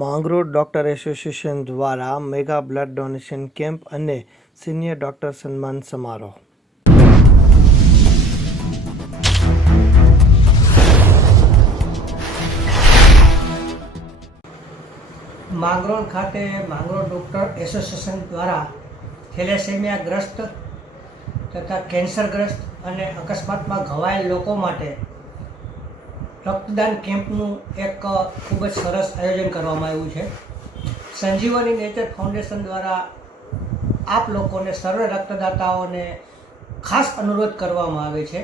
Mangrol doctor association દ્વારા mega blood donation camp અને senior doctor સન્માન સમારોહ. માંગરોળ ખાતે માંગરોળ ડોક્ટર એસોસિએશન દ્વારા થેલેસેમિયાગ્રસ્ત તથા કેન્સરગ્રસ્ત અને અકસ્માતમાં ઘવાયેલ લોકો માટે રક્તદાન કેમ્પનું એક ખૂબ જ સરસ આયોજન કરવામાં આવ્યું છે. સંજીવની નેચર ફાઉન્ડેશન દ્વારા આપ લોકોને સર્વે રક્તદાતાઓને ખાસ અનુરોધ કરવામાં આવે છે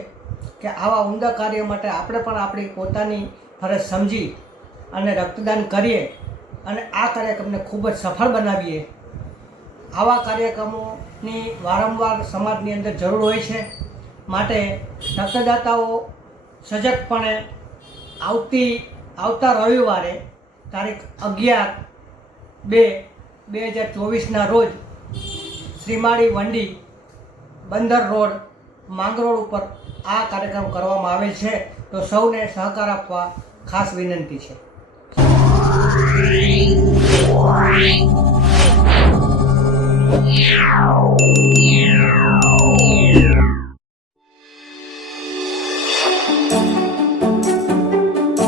કે આવા ઉમદા કાર્ય માટે આપણે પણ આપણી પોતાની ફરજ સમજી અને રક્તદાન કરીએ અને આ કાર્યક્રમને ખૂબ જ સફળ બનાવીએ. આવા કાર્યક્રમોની વારંવાર સમાજની અંદર જરૂર હોય છે, માટે રક્તદાતાઓ સજગપણે આવતા રવિવારે તારીખ 11/2/2024ના રોજ શ્રીમાળી વંડી બંદર રોડ માંગરોળ ઉપર આ કાર્યક્રમ કરવામાં આવેલ છે. તો સૌને સહકાર આપવા ખાસ વિનંતી છે. Yeah.